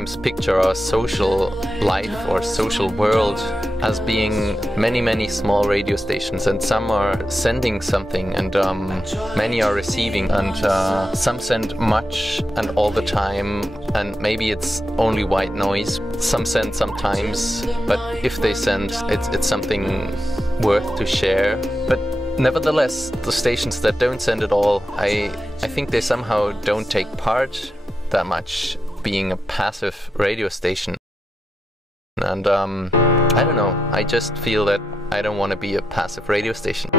sometimes picture our social life or social world as being many, many small radio stations, and some are sending something and many are receiving, and some send much and all the time, and maybe it's only white noise. Some send sometimes, but if they send, it's something worth to share. But nevertheless, the stations that don't send at all, I think they somehow don't take part that much, being a passive radio station. And I don't know, I just feel that I don't want to be a passive radio station.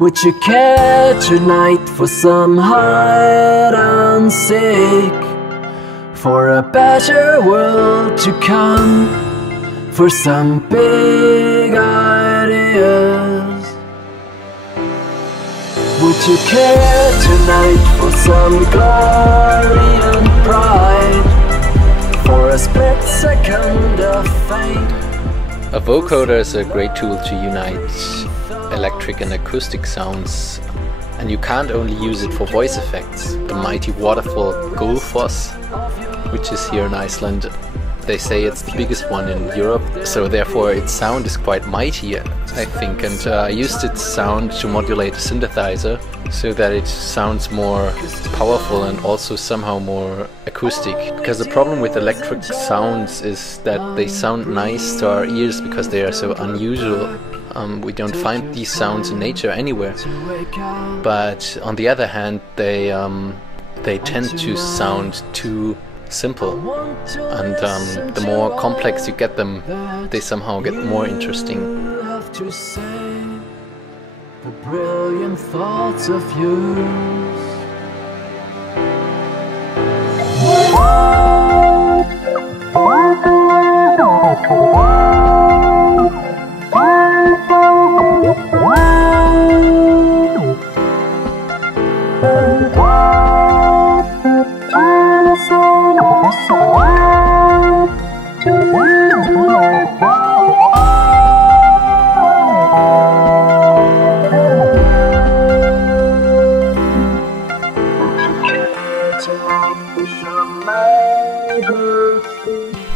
Would you care tonight for some hide and seek, for a better world to come, for some big ideas? Would you care tonight for some glory and pride, for a split second of fame? A vocoder is a great tool to unite electric and acoustic sounds, and you can't only use it for voice effects. The mighty waterfall Gullfoss, which is here in Iceland, they say it's the biggest one in Europe, so therefore its sound is quite mighty, I think, and I used its sound to modulate a synthesizer so that it sounds more powerful and also somehow more acoustic. Because the problem with electric sounds is that they sound nice to our ears because they are so unusual. We don't find these sounds in nature anywhere. But on the other hand, they tend to sound too simple, and the more complex you get them, they somehow get more interesting. The brilliant thoughts of yours.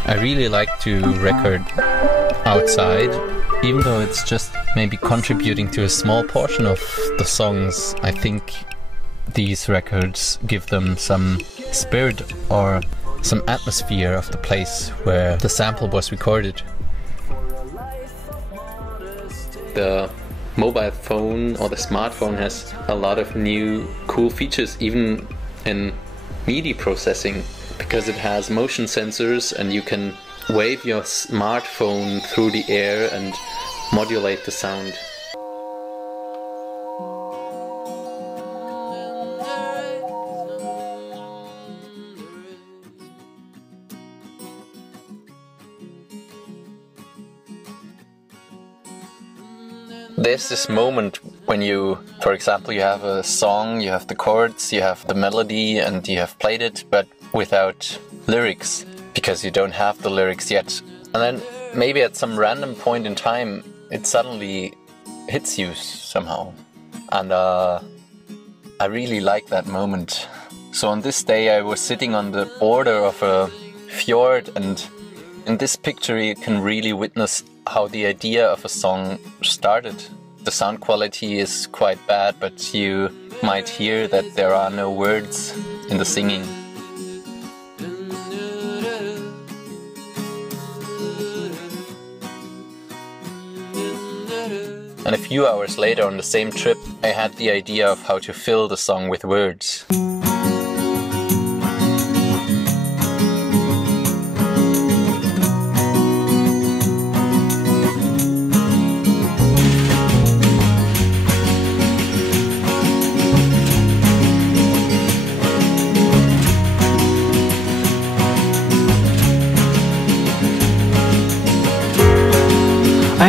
I really like to record outside, even though it's just maybe contributing to a small portion of the songs. I think these records give them some spirit or some atmosphere of the place where the sample was recorded. The mobile phone or the smartphone has a lot of new cool features, even in MIDI processing, because it has motion sensors and you can wave your smartphone through the air and modulate the sound. There's this moment when you, for example, you have a song, you have the chords, you have the melody, and you have played it, but without lyrics, because you don't have the lyrics yet. And then maybe at some random point in time, it suddenly hits you somehow. And I really like that moment. So on this day I was sitting on the border of a fjord, and in this picture you can really witness how the idea of a song started. The sound quality is quite bad, but you might hear that there are no words in the singing. And a few hours later on the same trip, I had the idea of how to fill the song with words.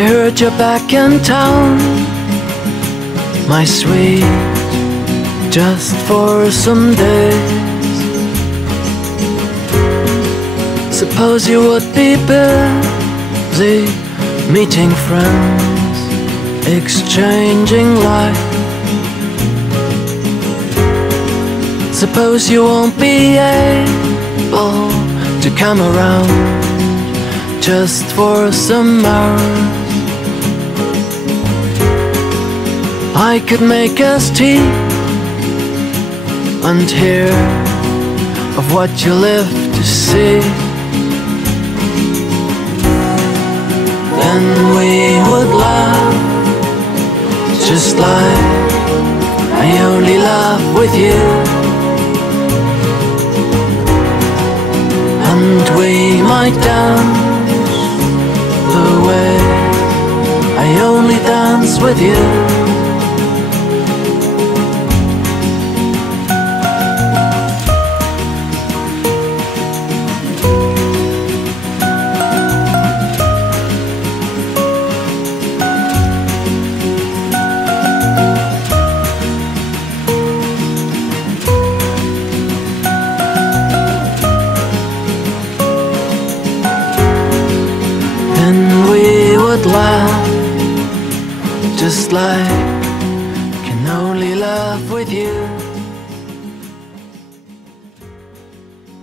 I heard you're back in town, my sweet, just for some days. Suppose you would be busy meeting friends, exchanging life. Suppose you won't be able to come around just for some hours. I could make us tea and hear of what you live to see. Then we would laugh, just like I only laugh with you. And we might dance the way I only dance with you. Laugh, just like can only laugh with you.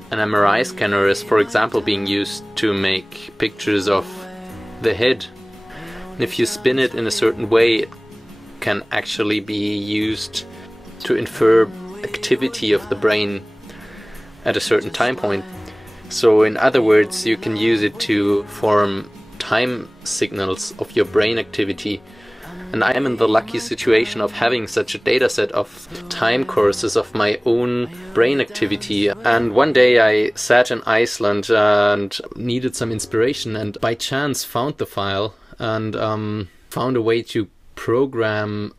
An MRI scanner is, for example, being used to make pictures of the head. And if you spin it in a certain way, it can actually be used to infer activity of the brain at a certain time point. So in other words, you can use it to form time signals of your brain activity. And I am in the lucky situation of having such a data set of time courses of my own brain activity. And one day I sat in Iceland and needed some inspiration, and by chance found the file and found a way to program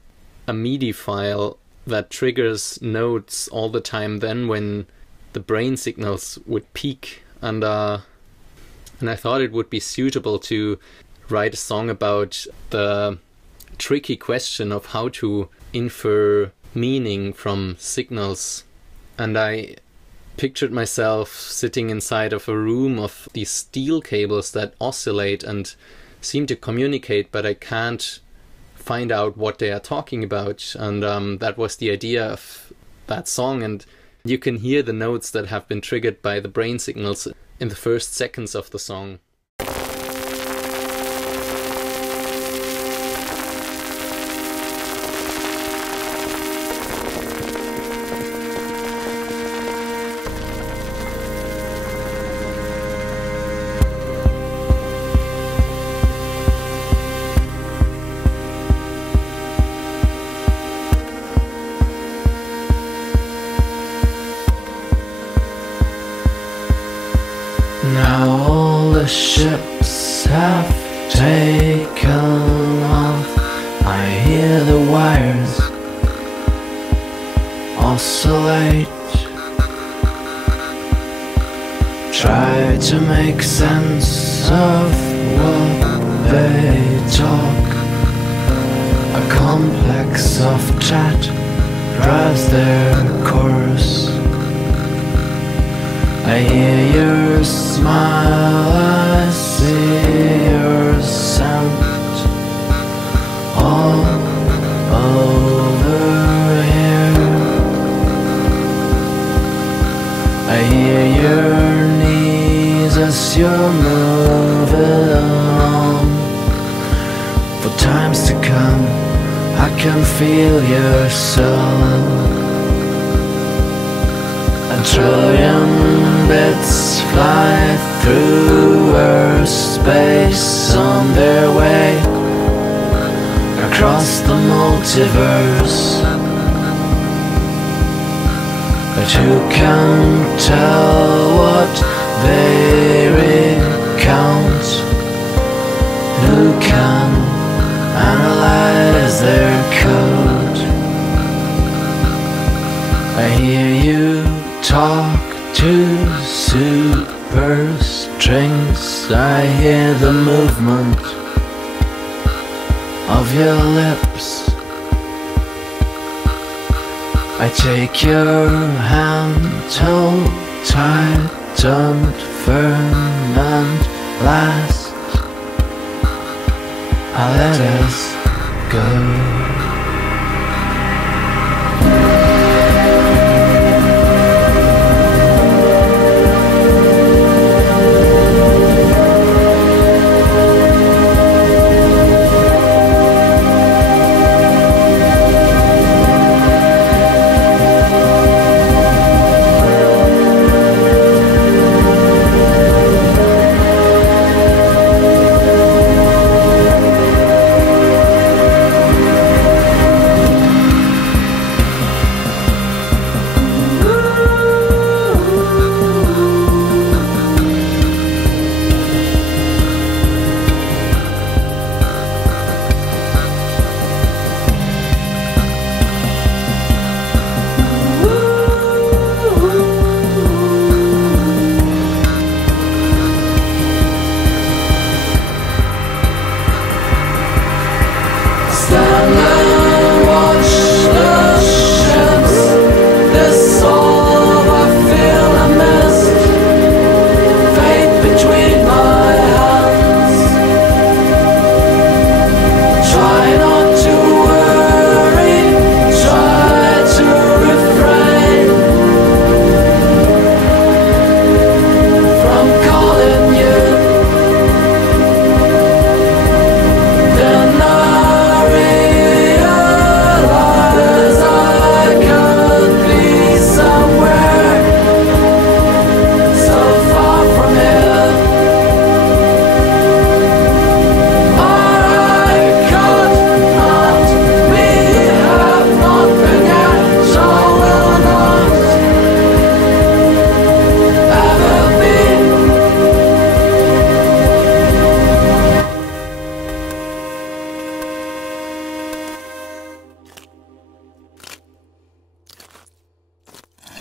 a MIDI file that triggers notes all the time then when the brain signals would peak. And I thought it would be suitable to write a song about the tricky question of how to infer meaning from signals. And I pictured myself sitting inside of a room of these steel cables that oscillate and seem to communicate, but I can't find out what they are talking about. And that was the idea of that song. And you can hear the notes that have been triggered by the brain signals in the first seconds of the song. Now all the ships have taken off. I hear the wires oscillate. Try to make sense of what they talk. A complex of chat drives their course. I hear your smile, I see your scent all over here. I hear your knees as you're moving on. For times to come, I can feel your soul. A trillion bits fly through Earth's space on their way across the multiverse. But who can tell what they recount? Who can analyze their code? I hear you talk to super strings. I hear the movement of your lips. I take your hand, hold tight, don't ferment last. I let us go.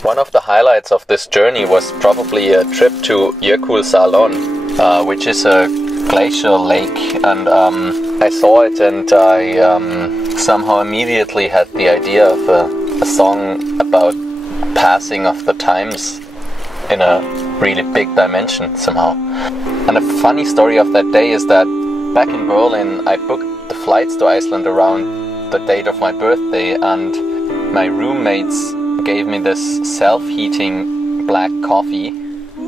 One of the highlights of this journey was probably a trip to Jökulsárlón, which is a glacial lake, and I saw it and I somehow immediately had the idea of a song about passing of the times in a really big dimension somehow. And a funny story of that day is that back in Berlin I booked the flights to Iceland around the date of my birthday, and my roommates gave me this self-heating black coffee.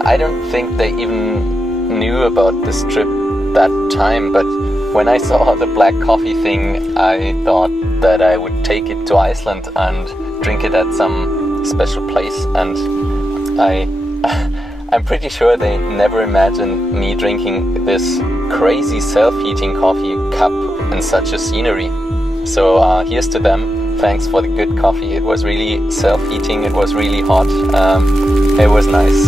I don't think they even knew about this trip that time, but when I saw the black coffee thing, I thought that I would take it to Iceland and drink it at some special place, and I'm pretty sure they never imagined me drinking this crazy self-heating coffee cup in such a scenery. So here's to them. Thanks for the good coffee. It was really self-heating, it was really hot, it was nice.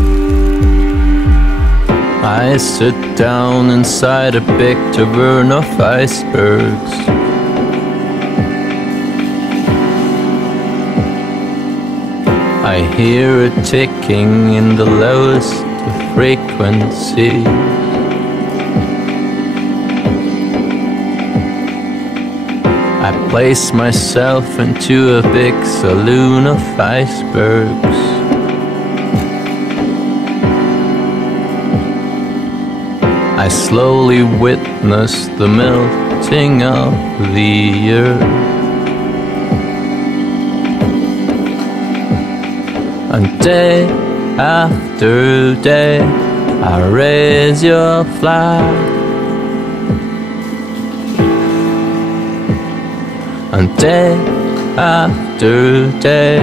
I sit down inside a big tavern of icebergs. I hear it ticking in the lowest of frequencies. I place myself into a big saloon of icebergs. I slowly witness the melting of the earth. And day after day I raise your flag. And day after day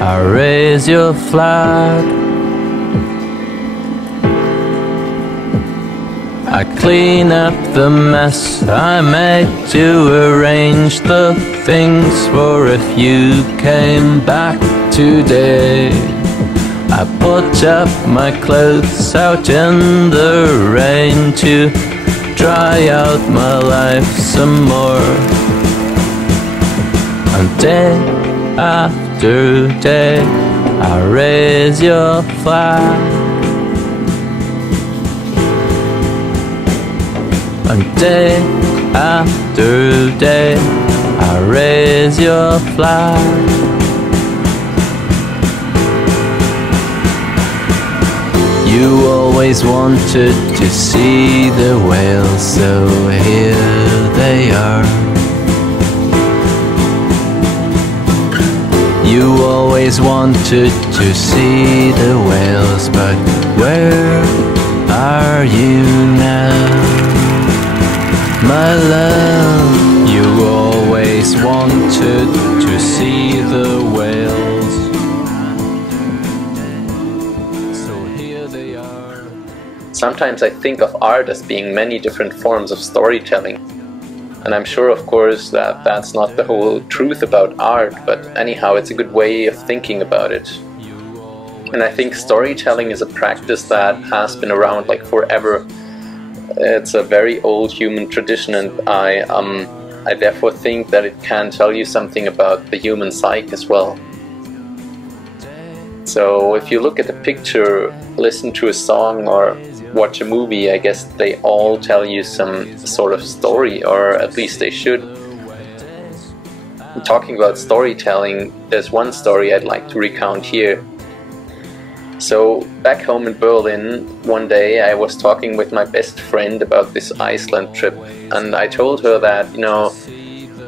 I raise your flag. I clean up the mess I made to arrange the things for if you came back today. I put up my clothes out in the rain to dry out my life some more. And day after day I raise your flag. And day after day, I raise your flag. You always wanted to see the whales, so here they are. You always wanted to see the whales, but where are you now? My love, you always wanted to see the whales, so here they are. Sometimes I think of art as being many different forms of storytelling. And I'm sure, of course, that that's not the whole truth about art, but anyhow, it's a good way of thinking about it. And I think storytelling is a practice that has been around like forever. It's a very old human tradition, and I therefore think that it can tell you something about the human psyche as well. So if you look at a picture, listen to a song, or watch a movie, I guess they all tell you some sort of story, or at least they should. Talking about storytelling, there's one story I'd like to recount here. So back home in Berlin, one day I was talking with my best friend about this Iceland trip, and I told her that, you know,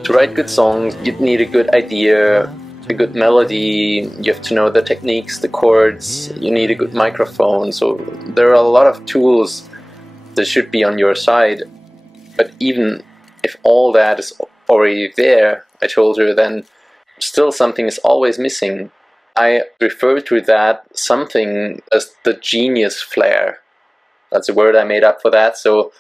to write good songs you need a good idea, a good melody, you have to know the techniques, the chords, you need a good microphone, so there are a lot of tools that should be on your side. But even if all that is already there, I told her, then still something is always missing. I refer to that something as the genius flair. That's a word I made up for that. So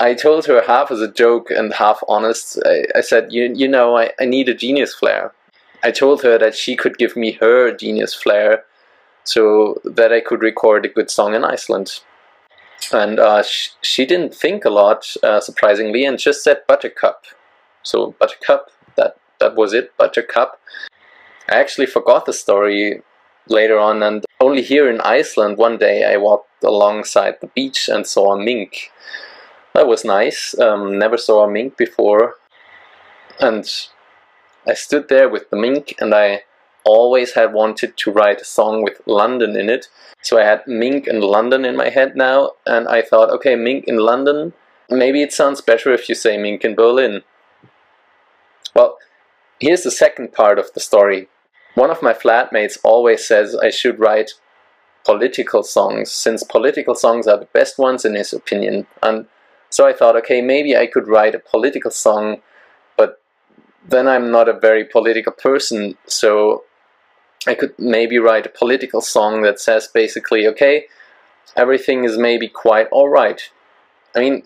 I told her, half as a joke and half honest, I said, you know, I need a genius flair. I told her that she could give me her genius flair so that I could record a good song in Iceland. And she didn't think a lot, surprisingly, and just said Buttercup. So Buttercup, that was it, Buttercup. I actually forgot the story later on, and only here in Iceland one day I walked alongside the beach and saw a mink. That was nice, never saw a mink before. And I stood there with the mink, and I always had wanted to write a song with London in it. So I had Mink and London in my head now, and I thought, okay, Mink in London, maybe it sounds better if you say Mink in Berlin. Well, here's the second part of the story. One of my flatmates always says I should write political songs, since political songs are the best ones in his opinion. And so I thought, okay, maybe I could write a political song, but then I'm not a very political person, so I could maybe write a political song that says basically, okay, everything is maybe quite alright. I mean,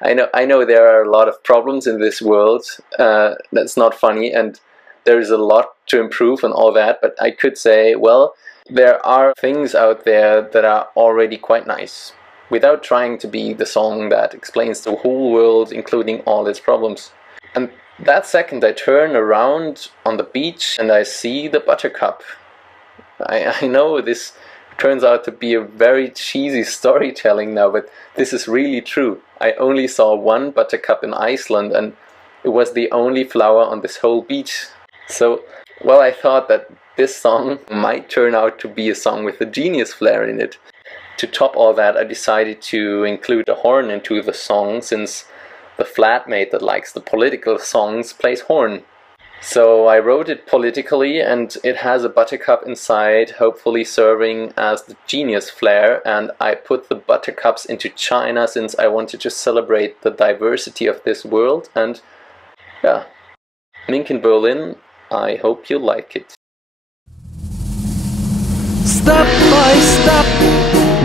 I know there are a lot of problems in this world, that's not funny, and there is a lot to improve and all that, but I could say, well, there are things out there that are already quite nice, without trying to be the song that explains the whole world, including all its problems. And that second I turn around on the beach and I see the buttercup. I know this turns out to be a very cheesy storytelling now, but this is really true. I only saw one buttercup in Iceland, and it was the only flower on this whole beach. So, well, I thought that this song might turn out to be a song with a genius flair in it. To top all that, I decided to include a horn into the song, since the flatmate that likes the political songs plays horn. So I wrote it politically, and it has a buttercup inside, hopefully serving as the genius flair, and I put the buttercups into China since I wanted to celebrate the diversity of this world. And yeah, Mink in Berlin, I hope you like it. Step by step,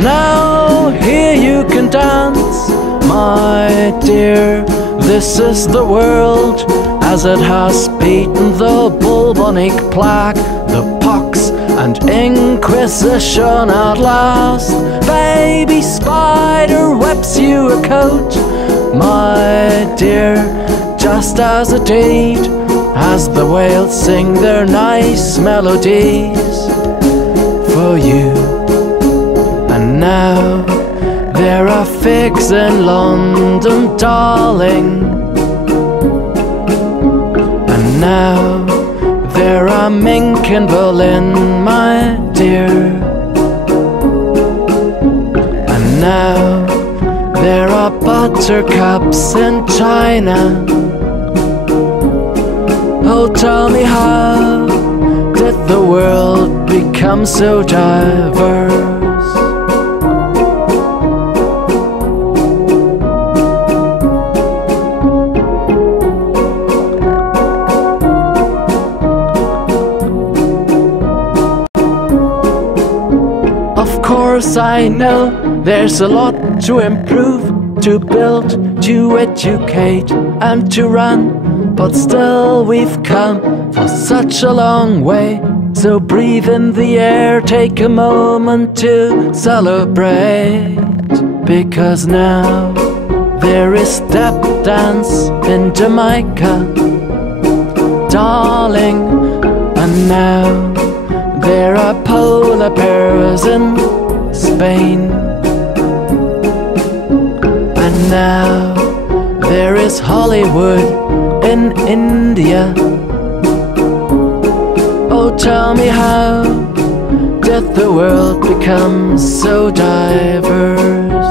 now here you can dance, my dear. This is the world as it has beaten the bubonic plague, the pox and inquisition at last. Baby spider webs you a coat, my dear, just as a deed, as the whales sing their nice melodies for you. And now there are figs Paris and London, darling. And now there are Mink in Berlin, my dear. And now there are buttercups in China. Oh, tell me, how did the world become so diverse? Of course I know there's a lot to improve, to build, to educate and to run, but still we've come for such a long way. So breathe in the air, take a moment to celebrate, because now there is step dance in Jamaica, darling. And now there are polar bears in Spain. And now there is Hollywood in India. Oh, tell me, how did the world become so diverse?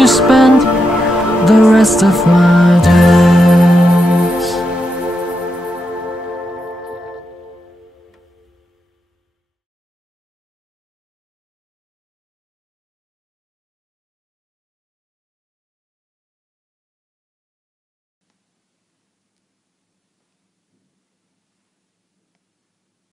To spend the rest of my day.